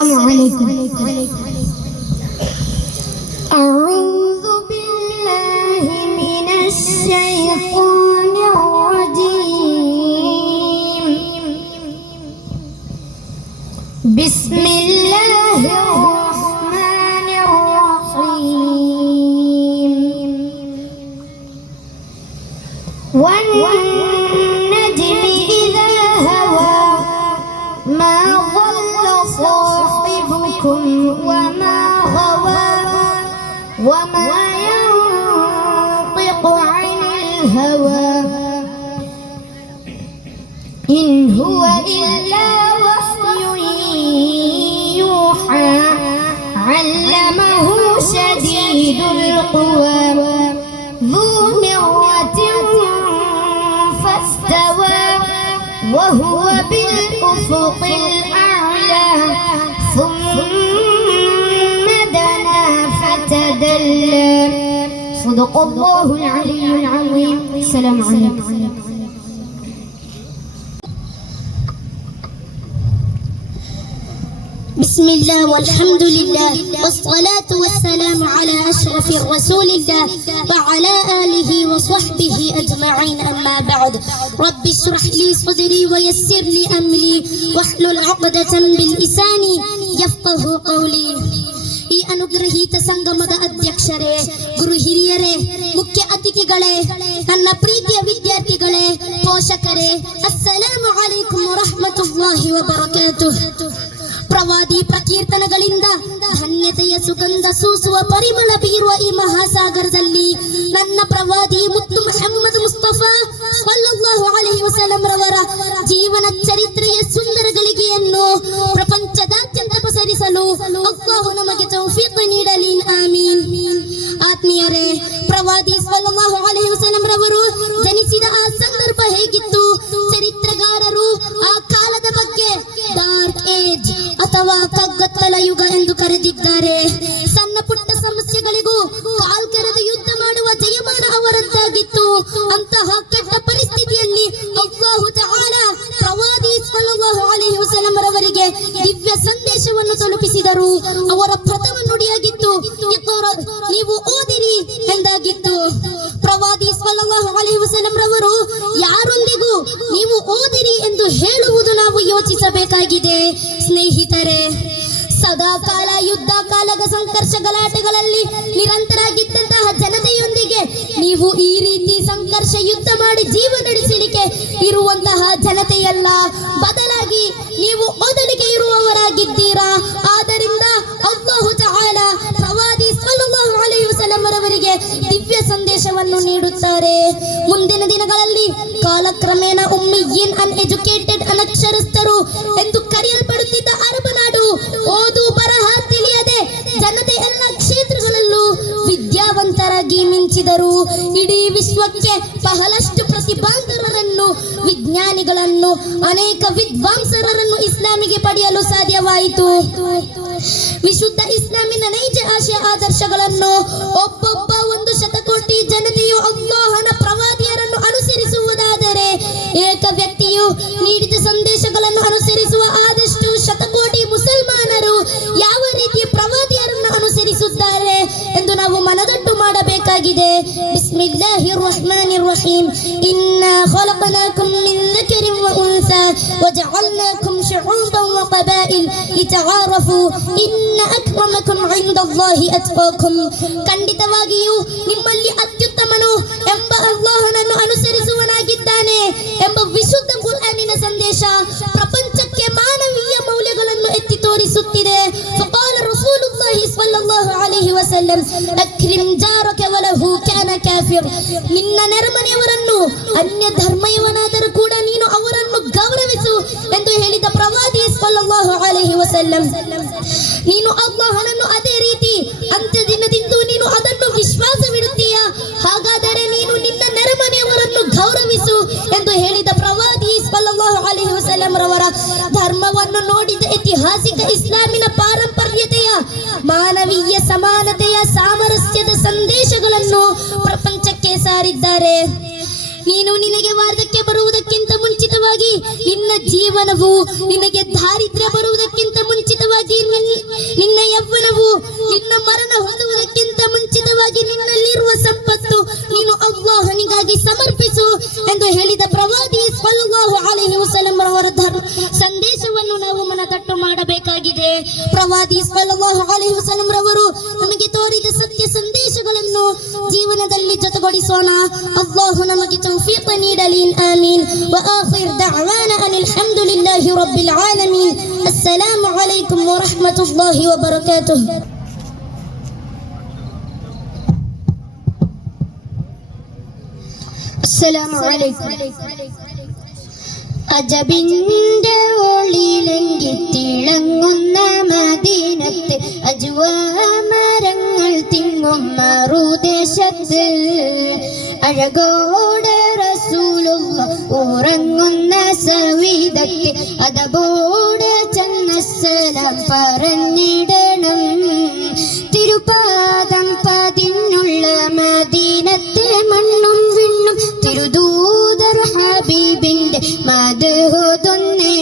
أعوذ بالله من الشيطان الرجيم. بسم الله الرحمن الرحيم. والنجم إذا هوى ما ضل صاحبكم وما غوى وما ينطق عن الهوى إن هو إلا وحي يوحى علمه شديد القوى ذو مرة فاستوى وهو بالأفق الأعلى ثم دنا فتدلى. صدق الله العلي العظيم. السلام عليكم. بسم الله والحمد لله والصلاة والسلام على أشرف رسول الله وعلى آله وصحبه أجمعين. أما بعد رب اشرح لي صدري ويسر لي أمري واحلل عقدة باللسان يفقه قولي. ಈ ಅನುಗ್ರಹೀತ ಸಂಗಮದ ಅಧ್ಯಕ್ಷರೇ, ಗುರು ಹಿರಿಯರೇ, ಮುಖ್ಯ ಅತಿಥಿಗಳೇ, ನನ್ನ ಪ್ರೀತಿಯ ವಿದ್ಯಾರ್ಥಿಗಳೇ, ಪೋಷಕರೇ, ಅಸ್ಸಲಾಮು ಅಲೈಕುಂ ವರಹ್ಮತುಲ್ಲಾಹಿ ವಬರಕಾತುಹ್. ಪ್ರವಾದಿ ಪ್ರಕೀರ್ತನಗಳಿಂದ ಧನ್ಯತೆಯ ಸುಗಂಧ ಸೂಸುವ ಪರಿಮಳ ಬೀರುವ ಈ ಮಹಾಸಾಗರದಲ್ಲಿ ನನ್ನ ಪ್ರವಾದಿ ಮುತ್ತು ಮುಹಮ್ಮದ್ ಮುಸ್ತಫಾ ಸಲ್ಲಲ್ಲಾಹು ಅಲೈಹಿ ವಸಲ್ಲಂ ರವರ ಜೀವನ ಚರಿತ್ರೆಯ ಸುಂದರ ಗಳಿಗೆಯನ್ನು ಪ್ರಪಂಚದಾದ್ಯಂತ ಪಸರಿಸಲು ಅಲ್ಲಾಹು ನಮಗೆ ತೌಫೀಕ್ ನೀಡಲಿ, ಆಮೀನ್. ಆತ್ಮೀಯರೇ, ಪ್ರವಾದಿ ಸಲ್ಲಲ್ಲಾಹು ಅಲೈಹಿ ವಸಲ್ಲಂ ರವರು ಜನಿಸಿದ ಆ ಸಂದರ್ಭ ಹೇಗಿತ್ತು? ಚರಿತ್ರಗಾರರು ಆ ಕಾಲದ ಬಗ್ಗೆ ಡಾರ್ಕ್ ಏಜ್ ಅಥವಾ ಕಗ್ಗತ್ತಲ ಯುಗ ಎಂದು ಕರೆದಿದ್ದಾರೆ. ಸಣ್ಣ ಪುಟ್ಟ ಸಮಸ್ಯೆಗಳಿಗೂ ಕಾಲ್ಕೆರೆದ ಯುದ್ಧ ಮಾಡುವ ಜಯಮಾನ ಅವರದ್ದಾಗಿತ್ತು. ಅಂತಹ ಕೆಟ್ಟ ಪರಿಸ್ಥಿತಿಯಲ್ಲಿ ಅಲ್ಲಾಹು ತಆಲಾ ಪ್ರವಾದಿ ಸಲ್ಲಲ್ಲಾಹು ಅಲೈಹಿ ವಸಲ್ಲಂ ರವರಿಗೆ ದಿವ್ಯ ಸಂದೇಶವನ್ನು ತಲುಪಿಸಿದರು. ಅವರ ಪ್ರಥಮ ನುಡಿಯಾಗಿತ್ತು ನೀವು ಓದಿರಿ ಎಂದಾಗಿತ್ತು. ಪ್ರವಾದಿ ಸಲ್ಲಲ್ಲಾಹು ಅಲೈಹಿ ವಸಲ್ಲಂ ರವರು ಯಾರೊಂದಿಗೂ ನೀವು ಓದಿರಿ ಎಂದು ಹೇಳುವುದು ನಾವು ಯೋಚಿಸಬೇಕಾಗಿದೆ. ಸ್ನೇಹಿತರೆ, ಸದಾ ಕಾಲ ಯುದ್ಧ ಕಾಲದ ಸಂಘರ್ಷ ಗಲಾಟೆಗಳಲ್ಲಿ ನಿರಂತರಾಗಿದ್ದಂತಹ ಜನತೆಯೊಂದಿಗೆ ನೀವು ಈ ರೀತಿ ಸಂಘರ್ಷ ಯುದ್ಧ ಮಾಡಿ ಜೀವ ನಡೆಸಲಿಕ್ಕೆ ಇರುವಂತಹ ಜನತೆಯಲ್ಲ, ಬದಲಾಗಿ ನೀವು ಓದಲಿಕ್ಕೆ ಇರುವವರಾಗಿದ್ದೀರಾ. ಆದ್ದರಿಂದ ಅಲ್ಲಾಹು ತಆಲಾ ಪ್ರವಾದಿ ಸಲ್ಲಲ್ಲಾಹು ಅಲೈಹಿ ವಸಲ್ಲಂ ರವರಿಗೆ ದಿವ್ಯ ಸಂದೇಶವನ್ನು ನೀಡುತ್ತಾರೆ. ಮುಂದಿನ ದಿನಗಳಲ್ಲಿ ಕಾಲಕ್ರಮೇಣ ಉಮ್ಮೀಯೀನ್, ಅನ್ಎಜುಕೇಟೆಡ್, ಅನಕ್ಷರಸ್ಥರು ಎಂದು ಕರೆಯಲ್ಪಡುತ್ತಿದ್ದ ಅರಬ ನಾಡು ಓದು ಬರಹ ತಿಳಿಯದೆ ಜನತೆ ಎಲ್ಲ ಕ್ಷೇತ್ರಗಳಲ್ಲೂ ವಿದ್ಯಾವಂತರಾಗಿ ಮಿಂಚಿದರು. ಇಡೀ ವಿಶ್ವಕ್ಕೆ ಬಹಳಷ್ಟು ಪ್ರತಿಭಾವಂತರನ್ನು, ವಿಜ್ಞಾನಿಗಳನ್ನು, ಅನೇಕ ವಿದ್ವಾಂಸರನ್ನು ಇಸ್ಲಾಮಿಗೆ ಪಡೆಯಲು ಸಾಧ್ಯವಾಯಿತು. ವಿಶುದ್ಧ ಇಸ್ಲಾಮಿನ ನೈಜ ಆಶಯ ಆದರ್ಶಗಳನ್ನು ಒಬ್ಬೊಬ್ಬ ಒಂದು ಶತಕೋಟಿ ಜನತೆಯು ಅಲ್ಲಾಹನ ಪ್ರವಾದಿಯರನ್ನು ಅನುಸರಿಸುವುದಾದರೆ, ಏಕ ವ್ಯಕ್ತಿಯು ನೀಡಿದ ಸಂದೇಶಗಳನ್ನು ಅನುಸರಿಸುವ ಆದಷ್ಟು ಶತಕೋಟಿ ಮುಸಲ್ಮಾನರು ಯಾವ ರೀತಿ ಪ್ರವಾದಿಯರನ್ನು ಅನುಸರಿಸುತ್ತಾರೆ ಎಂದು ನಾವು ಮನದಟ್ಟು ಮಾಡಬೇಕಾಗಿದೆ. ಬಿಸ್ಮಿಲ್ಲಾಹಿರ್ ರಹ್ಮಾನಿರ್ ರಹೀಮ್. ಇನ್ನಾ ಖಲಕನಾಕುಂ ಮಿನ್ ذكر وأنثى وجعلناكم شعوبا وقبائل لتعارفوا إن أكرمكم عند الله أتقاكم. ಖಂಡಿತವಾಗಿಯೂ ನಿಮ್ಮಲ್ಲಿ ಅತ್ಯುತ್ತಮನು ಎಂಬ ಅಲ್ಲಾಹನನ್ನು ಅನುಸರಿಸುವನಾಗಿದ್ದಾನೆ ಎಂಬ ವಿಶುದ್ಧ ಕುರ್ಆನಿನ ಸಂದೇಶ ಪ್ರಪಂಚಕ್ಕೆ ಮಾನವೀಯ ಮೌಲ್ಯಗಳನ್ನು ಎತ್ತಿ ತೋರಿಸುತ್ತಿದೆ. ಫಕಾಲ ರಸೂಲುಲ್ಲಾಹಿ ಸ್ವಲ್ಲಲ್ಲಾಹು ಅಲೈಹಿ ವಸಲ್ಲಂ ಅಕ್ರಿಮ್ ಜಾರಕ ವಲಹು ಕಾನ ಕಾಫಿರ್. ನಿನ್ನ ನೆರೆಮನೆಯವರನ್ನು ಅನ್ಯ ಧರ್ಮಯವನಾದರೂ ಕೂಡ ನೀನು ಅವರನ್ನು ಗೌರವಿಸು ಎಂದು ಹೇಳಿದ ಪ್ರವಾದಿ ಸಲ್ಲಲ್ಲಾಹು ಅಲೈಹಿ ವಸಲ್ಲಂ, ನೀನು ಅಲ್ಲಾಹನನ್ನು ಅದೇ ರೀತಿ ಅಂತ್ಯ ದಿನದಿಂದ ನೀನು ಅದನ್ನು ವಿಶ್ವಾಸವಿಡುತ್ತೀಯಾ? ಹಾಗಾದರೆ ನೀನು ನಿನ್ನ ನೆರೆಮನೆಯವರನ್ನು ಗೌರವಿಸು ಎಂದು ಹೇಳಿದ ಪ್ರವಾದಿ ಸಲ್ಲಲ್ಲಾಹು ಅಲೈಹಿ ವಸಲ್ಲಂ ರವರ ಧರ್ಮವನ್ನು ನೋಡಿದ ಐತಿಹಾಸಿಕ ಇಸ್ಲಾಮಿನ ಪಾರಂಪರ್ಯತೆಯ, ಮಾನವೀಯ ಸಮಾನತೆಯ, ಸಾಮರಸ್ಯದ ಸಂದೇಶಗಳನ್ನು ಪ್ರಪಂಚಕ್ಕೆ ಸಾರಿದ್ದಾರೆ. ನೀನು ನಿನಗೆ ವಾರ್ಧಕ್ಯ ಬರುವುದಕ್ಕಿಂತ ಮುಂಚಿತವಾಗಿ ನಿನ್ನ ಜೀವನವು, ನಿನಗೆ ದಾರಿದ್ರ್ಯ ಬರುವುದಕ್ಕಿಂತ ಮುಂಚಿತವಾಗಿ ನಿನ್ನ ಯೌವನವು ನಿನ್ನ ಮರಣ ಹೊಂದುವುದಕ್ಕಿಂತ ಮುಂಚಿತವಾಗಿ ನಿನ್ನಲ್ಲಿರುವ ಸಂಪತ್ತು ನೀನು ಅಲ್ಲಾಹನಿಗಾಗಿ ಸಮರ್ಪಿಸು ಎಂದು ಹೇಳಿದ ಪ್ರವಾದಿ ಸಲ್ಲಲ್ಲಾಹು ಅಲೈಹಿ ವಸಲ್ಲಂ ರವರ ಸಂದೇಶವನ್ನು ನಾವು ಮನದಟ್ಟು ಮಾಡಬೇಕಾಗಿದೆ. ಪ್ರವಾದಿ ಸಲ್ಲಲ್ಲಾಹು ಅಲೈಹಿ ವಸಲ್ಲಂ ರವರು ನಮಗೆ ತೋರಿದ ಸತ್ಯ ಸಂದೇಶಗಳನ್ನು ಜೀವನದಲ್ಲಿ ಜೊತೆಗೂಡಿಸೋಣ. ಅಲ್ಲಾಹು ನಮಗೆ ತೌಫೀಕ ನೀಡಲಿ. ಆಮೀನ್. ವಆಖಿರ್ ದಅವಾನಾ ಅನಿಲ್ ಹಮ್ದುಲಿಲ್ಲಾಹಿ ರಬ್ಬಿಲ್ ಆಲಮೀನ್. ಅಸ್ಸಲಾಮು ಅಲೈಕುಂ ವರಹ್ಮತುಲ್ಲಾಹಿ ವಬರಕಾತುಹು. അസ്സലാമു അലൈക്കും. അജബിന്റെ ഒളിയിലെങ്കി തിളങ്ങുന്ന മദീനത്ത് അജ്വാമരങ്ങൾ തിങ്ങും മറുദേശത്ത് അഴകോടെ റസൂലുള്ളാഹ് ഉറങ്ങുന്ന സവിധത്ത് അതബോടെ ചെന്നസ്സലാം പറഞ്ഞിടണം. തിരുപാദം പതിനുള്ള മദീനത്തെ മണ്ണും വിണ്ണും തിരുദൂതർ ഹബീബിന്റെ മദ്ഹുതൊന്നേ.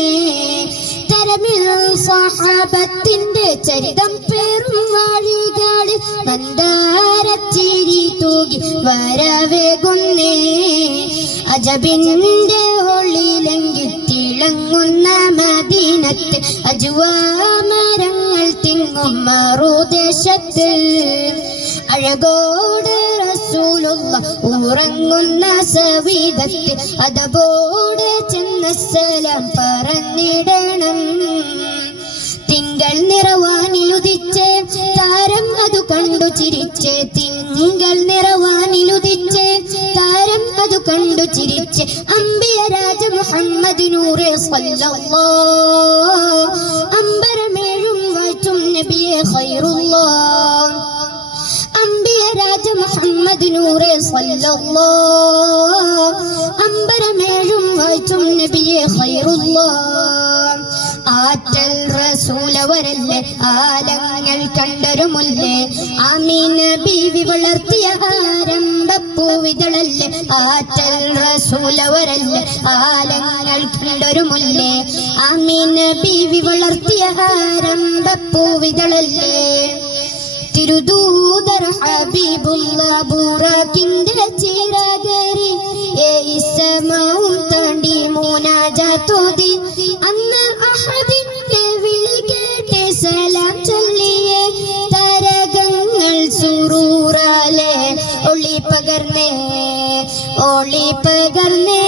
തരമിൽ സ്വഹാബത്തിന്റെ ചരിതം പേറും വഴികളിൽ മന്ദാരച്ചിരി തൂകി വരവേകുന്നേ. അജബിന്റെ ഒളിയിലെങ്കി തിളങ്ങുന്ന മദീനത്ത് അജ്വാമരങ്ങൾ തിങ്ങും മറുദേശത്ത് അഴകോട് റസൂലുള്ളാഹ് ഉറങ്ങുന്ന സവിധത്ത് അതബോടെ ചെന്നസ്സലാം പറഞ്ഞിടണം. തിങ്കൾ നിറവാനിലുദിച്ചേ താരം അതു കണ്ടു ചിരിച്ചേ. തിങ്കൾ നിറവാനിലുദിച്ചേ താരം അതു കണ്ടു ചിരിച്ചേ. അംബിയ രാജ മുഹമ്മദ് നൂറേ സ്വല്ലല്ലാഹ് അമ്പരമേഴും വാഴ്ത്തും നബിയെ ഖൈറുല്ലാഹ്. അംബിയ രാജ മുഹമ്മദ് നൂറേ സ്വല്ലല്ലാഹ് അമ്പരമേഴും വാഴ്ത്തും നബിയെ ഖൈറുല്ലാഹ്. ആറ്റൽ റസൂലവരല്ലേ ആലങ്ങൾ കണ്ടൊരു മുല്ലേ. ആമീന ബീവി വളർത്തിയ ആരംഭപ്പൂവിതളല്ലേ. ആറ്റൽ റസൂലവരല്ലേ ആലങ്ങൾ കണ്ടൊരു മുല്ലേ. ആമീന ബീവി വളർത്തിയ ആരംഭപ്പൂവിതളല്ലേ. തിരുദൂതർ ഹബീബുല്ലാഹ് ബുറാക്കിന്റെ ചിറകേറി ഏസമാവും താണ്ടി മുനാജാത്തോതി. അന്ന് അഹദിന്റെ വിളി കേട്ട് സലാം ചൊല്ലിയേ. തരകങ്ങൾ സുറൂറാലെ ഒളി പകർന്നേ ഒളി പകർന്നേ.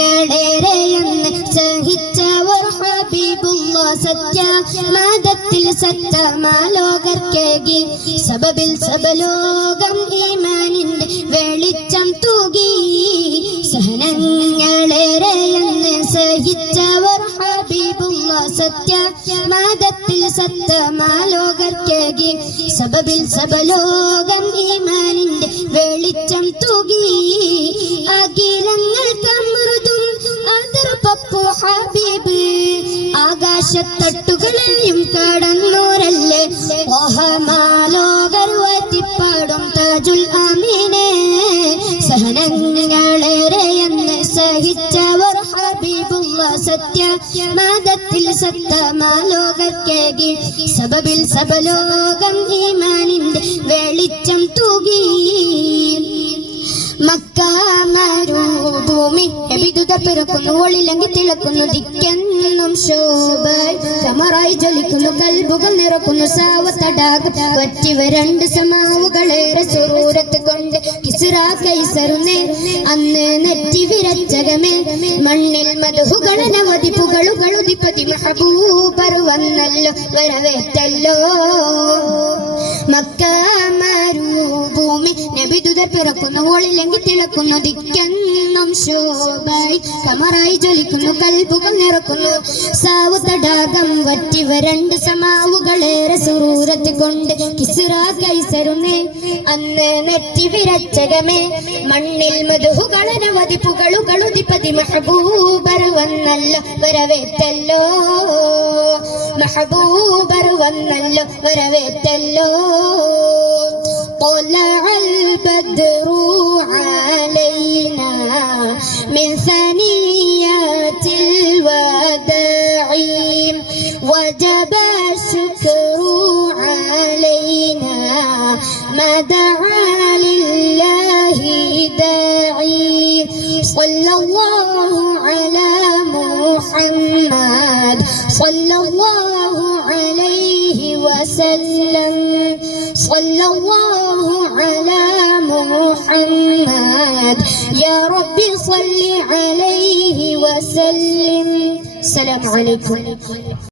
സഹനങ്ങളേറെയെന്ന് സഹിച്ചവർ ഹബീബുല്ലാഹ് സത്യമാദത്തിൽ സത്തമാലോകർക്കേകി. സബബിൽ സബലോകം ഈമാനിന്റെ വെളിച്ചം തൂകി. സഹനങ്ങളേറെയെന്ന് സഹിച്ചവർ ഹബീബുല്ലാഹ് സത്യമാദത്തിൽ സത്തമാലോകർക്കേകി. സബബിൽ സബലോകം ഈമാനിന്റെ വെളിച്ചം തൂകി. അഖിലങ്ങൾക്കമൃതും അതിർപ്പപ്പു ഹബീബ് ആകാശത്തട്ടുകളെയും കടന്നോരല്ലേ. ഓഹമാലോകർ വാറ്റിപ്പാടും താജുൽ ആമീനെ. സഹനങ്ങളേറെയെന്ന് സഹിച്ചവർ ഹബീബുല്ലാഹ് സത്യമാദത്തിൽ സത്തമാലോകർക്കേകി. സബബിൽ സബലോകം ഈമാനിന്റെ വെളിച്ചം തൂകി. മക്ക മരുഭൂമി എബിദുത പിറക്കുന്നു ഒളിലങ്കി തിളക്കുന്നു ദിക്കെന്നും ശോഭ സമറായി ജ്വലിക്കുന്നു കൽബുകൾ നിറക്കുന്നു സാവത്തടാകം വറ്റിവ രണ്ട് സമാവുകളേറെ സുറൂരത്ത് കൊണ്ട് കിസ്റ കൈസറുന്നേ. അന്ന് നെറ്റി വിരച്ചകമേ മണ്ണിൽ മധുഹുകളനവധി പുകളുകളുതിപതി മഹബൂബർ വന്നല്ലോ വരവേറ്റല്ലോ. മക്ക മരുഭൂമി നബിദുത പിറക്കുന്നു ഒളിലങ്കി തിളക്കുന്നു ദിക്കെന്നും ശോഭായി കമറായി ജ്വലിക്കുന്നു കൽബുകൾ നിറക്കുന്നു സാവുതടാകം വറ്റിവ രണ്ട് സമാവുകളേറെ സുറൂരത്ത് കൊണ്ട് കിസ്റ കൈസറുന്നേ. അന്ന് നെറ്റി വിരച്ചകമേ മണ്ണിൽ മധുഹുകളനവധി പുകളുകളുതിപതി മഹബൂബർ വന്നല്ലോ വരവേറ്റല്ലോ. മഹബൂബർ വന്നല്ലോ വരവേറ്റല്ലോ. طلع البدر علينا من ثنيات الوداع وجب الشكر علينا ما دعا لله داعي صلى الله على محمد صلى الله عليه وسلم صلى الله على محمد يا ربي صل عليه وسلم. السلام عليكم.